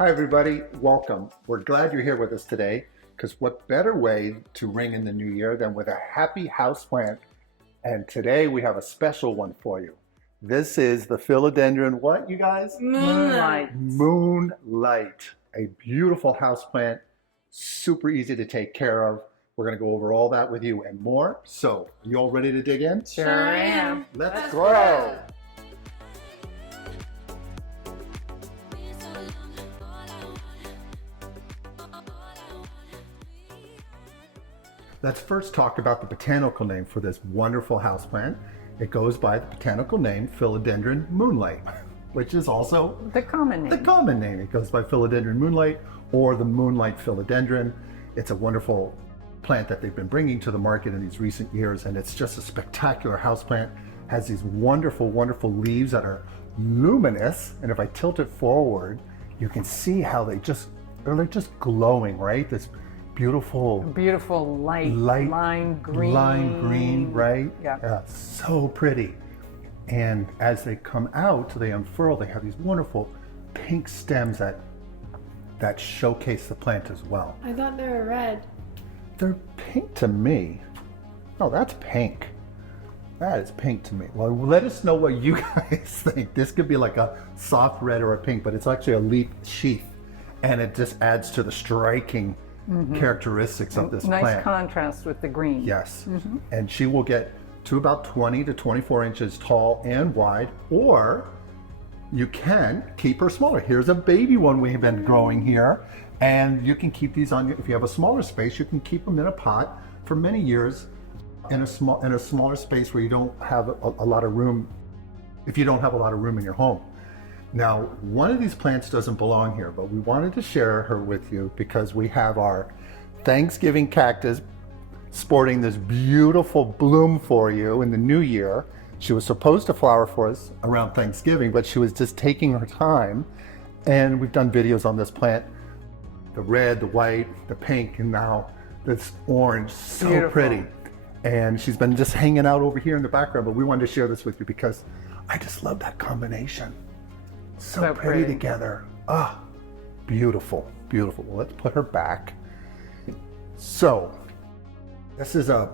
Hi everybody, welcome. We're glad you're here with us today because what better way to ring in the new year than with a happy houseplant. And today we have a special one for you. This is the Philodendron, what you guys? Moonlight. Moonlight. A beautiful houseplant, super easy to take care of. We're going to go over all that with you and more. So, you all ready to dig in? Sure am. Let's grow. Let's first talk about the botanical name for this wonderful houseplant. It goes by the botanical name Philodendron Moonlight, which is also The common name. It goes by Philodendron Moonlight or the Moonlight Philodendron. It's a wonderful plant that they've been bringing to the market in these recent years, and it's just a spectacular houseplant. Has these wonderful, wonderful leaves that are luminous, and if I tilt it forward, you can see how they're just glowing, right? This beautiful light lime green. Right? Yeah. So pretty. And as they come out, they unfurl, they have these wonderful pink stems that showcase the plant as well. I thought they were red. They're pink to me. Oh, that's pink. That is pink to me. Well, let us know what you guys think. This could be like a soft red or a pink, but it's actually a leaf sheath, and it just adds to the striking characteristics of this plant. Nice contrast with the green. Yes. And she will get to about 20 to 24 inches tall and wide, or you can keep her smaller. Here's a baby one we've been growing here, and you can keep these on. If you have a smaller space, you can keep them in a pot for many years in a smaller space where you don't have a lot of room. If you don't have a lot of room in your home. Now, one of these plants doesn't belong here, but we wanted to share her with you because we have our Thanksgiving cactus sporting this beautiful bloom for you in the new year. She was supposed to flower for us around Thanksgiving, but she was just taking her time. And we've done videos on this plant, the red, the white, the pink, and now this orange, so Beautiful. Pretty. And she's been just hanging out over here in the background, but we wanted to share this with you because I just love that combination. So pretty together. Ah, beautiful, beautiful. Well, let's put her back. So, this is a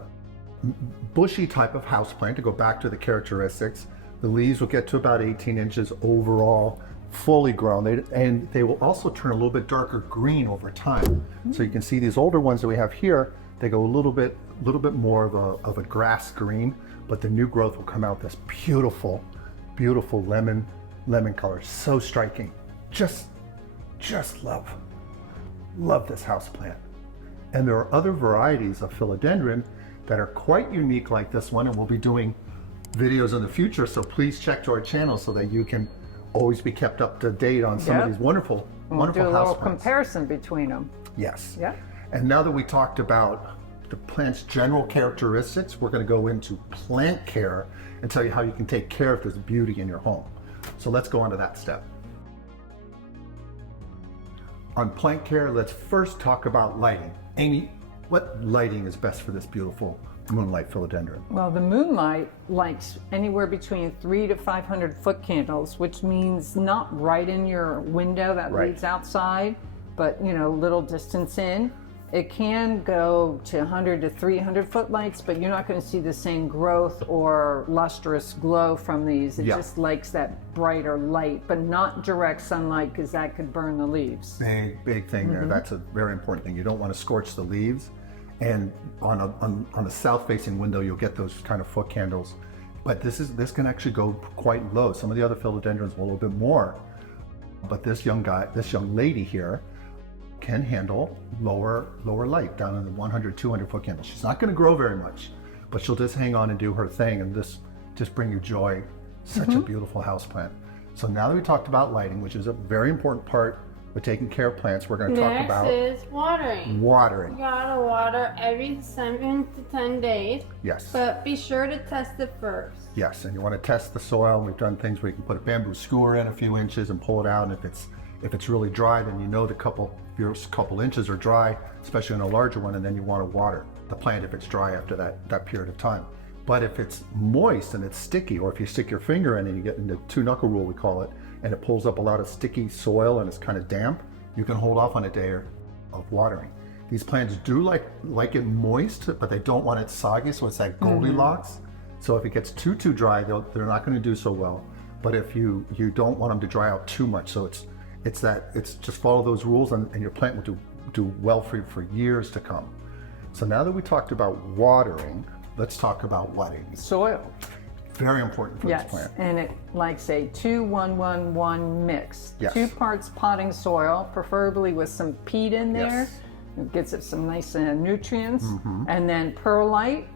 bushy type of houseplant. To go back to the characteristics, the leaves will get to about 18 inches overall, fully grown. And they will also turn a little bit darker green over time. So you can see these older ones that we have here, they go a little bit more of a grass green, but the new growth will come out this beautiful, beautiful lemon color. So striking. Just love this houseplant. And there are other varieties of philodendron that are quite unique like this one, and we'll be doing videos in the future, so please check to our channel so that you can always be kept up to date on some of these wonderful Do a houseplants. little comparison between them. Yes. Yeah. And now that we talked about the plant's general characteristics, we're going to go into plant care and tell you how you can take care of this beauty in your home. So let's go on to that step. On plant care, let's first talk about lighting. Amy, what lighting is best for this beautiful moonlight philodendron? Well, the moonlight likes anywhere between 300 to 500 foot candles, which means not right in your window that leads outside, but a little distance in. It can go to 100 to 300 foot lights, but you're not going to see the same growth or lustrous glow from these. It just likes that brighter light, but not direct sunlight because that could burn the leaves. Big thing there. That's a very important thing. You don't want to scorch the leaves. And on a south-facing window, you'll get those kind of foot candles. But this can actually go quite low. Some of the other philodendrons will a little bit more. But this young lady here, can handle lower light down in the 100, 200 foot candles. She's not going to grow very much, but she'll just hang on and do her thing and just bring you joy. Such a beautiful houseplant. So now that we talked about lighting, which is a very important part with taking care of plants, we're going to talk about Next is watering. watering. You gotta water every 7 to 10 days. Yes. But be sure to test it first. Yes, and you want to test the soil. We've done things where you can put a bamboo skewer in a few inches and pull it out, and if it's really dry, then you know your couple inches are dry, especially in a larger one, and then you want to water the plant if it's dry after that period of time. But if it's moist and it's sticky, or if you stick your finger in and you get into two-knuckle rule, we call it, and it pulls up a lot of sticky soil and it's kind of damp, you can hold off on a day of watering. These plants do like it moist, but they don't want it soggy, so it's that Goldilocks. So if it gets too dry, they're not going to do so well. But if you don't want them to dry out too much, so it's just follow those rules, and your plant will do well for years to come. So now that we talked about watering, let's talk about wetting. Soil. Very important for this Yes, plant. and it likes a 2-1-1-1 mix. Yes. 2 parts potting soil, preferably with some peat in there. Yes. It gets it some nice nutrients. And then perlite,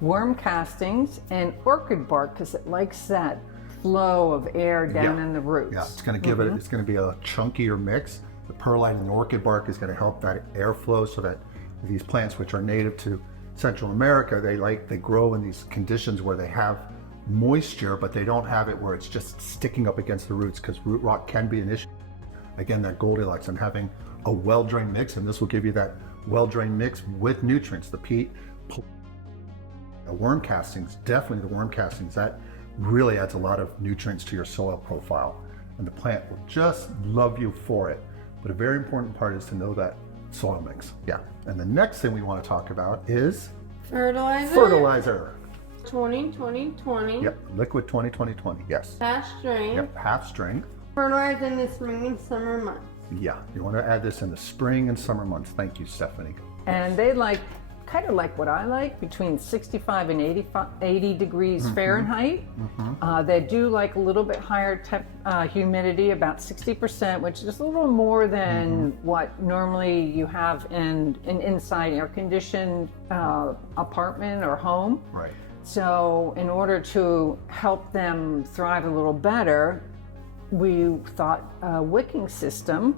worm castings, and orchid bark, because it likes that flow of air down in the roots. Yeah, it's going to give it. It's going to be a chunkier mix. The perlite and the orchid bark is going to help that airflow, so that these plants, which are native to Central America, they grow in these conditions where they have moisture, but they don't have it where it's just sticking up against the roots, because root rot can be an issue. Again, that Goldilocks, and having a well-drained mix, and this will give you that well-drained mix with nutrients. The peat, the worm castings, definitely the worm castings, that really adds a lot of nutrients to your soil profile, and the plant will just love you for it. But a very important part is to know that soil mix. Yeah. And the next thing we want to talk about is fertilizer. 20-20-20. Yep, liquid 20-20-20. Yes. Half strength. Yep, half strength. Fertilize in the spring and summer months. Yeah, you want to add this in the spring and summer months. Thank you, Stephanie. And they kind of like what I like, between 65 and 80 degrees Fahrenheit. They do like a little bit higher humidity, about 60%, which is a little more than what normally you have in an inside air-conditioned apartment or home. Right. So in order to help them thrive a little better, we thought a wicking system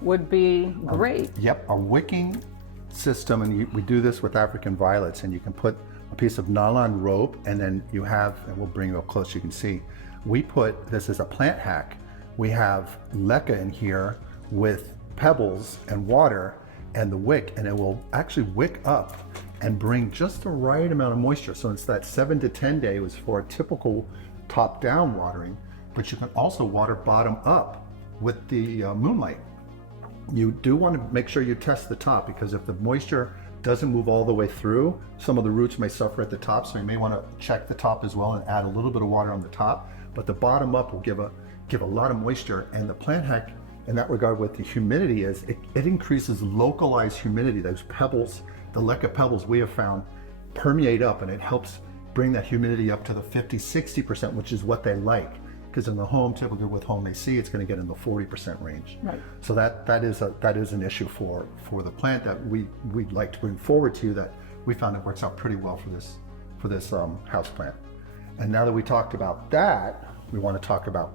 would be great. Yep, a wicking system, and we do this with African violets, and you can put a piece of nylon rope, and then you have, and we'll bring it up close so you can see, we put, this is a plant hack, we have leca in here with pebbles and water and the wick, and it will actually wick up and bring just the right amount of moisture. So it's that 7 to 10 day was for a typical top-down watering, but you can also water bottom up with the Moonlight. You do want to make sure you test the top, because if the moisture doesn't move all the way through, some of the roots may suffer at the top, so you may want to check the top as well and add a little bit of water on the top. But the bottom up will give a lot of moisture, and the plant hack in that regard with the humidity is it increases localized humidity. Those pebbles, the leca pebbles we have found permeate up, and it helps bring that humidity up to the 50-60%, which is what they like. Because in the home, typically with home AC, it's going to get in the 40% range. Right. So that is an issue for the plant that we'd like to bring forward to you, that we found it works out pretty well for this house plant. And now that we talked about that, we want to talk about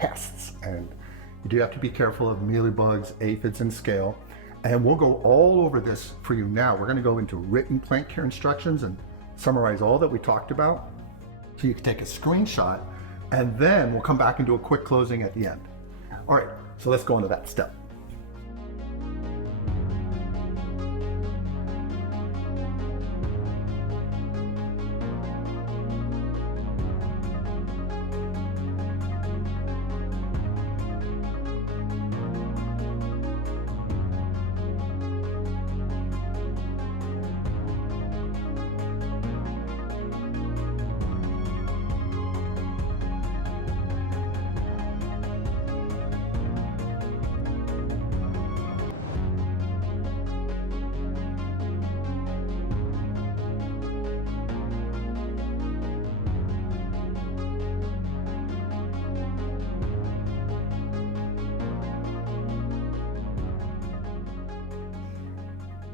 pests. And you do have to be careful of mealybugs, aphids, and scale. And we'll go all over this for you now. We're going to go into written plant care instructions and summarize all that we talked about, so you can take a screenshot, and then we'll come back and do a quick closing at the end. All right, so let's go into that step.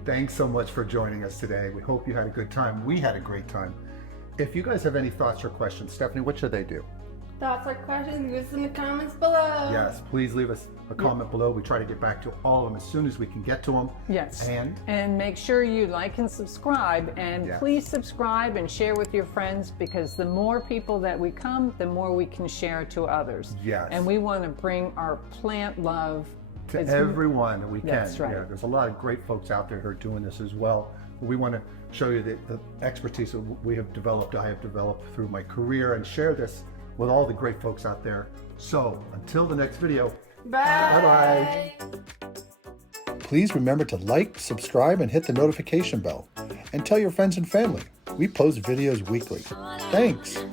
Thanks so much for joining us today. We hope you had a good time. We had a great time. If you guys have any thoughts or questions, Stephanie, what should they do? Thoughts or questions, leave us in the comments below. Yes, please leave us a comment below. We try to get back to all of them as soon as we can get to them. Yes. And make sure you like and subscribe, and Yes. please subscribe and share with your friends, because the more people that we come, the more we can share to others. Yes. And we want to bring our plant love to everyone that we can. That's right. Yeah, there's a lot of great folks out there who are doing this as well. We want to show you the expertise that we have developed, I have developed through my career, and share this with all the great folks out there. So until the next video, Bye. bye-bye. Please remember to like, subscribe, and hit the notification bell. And tell your friends and family. We post videos weekly. Thanks.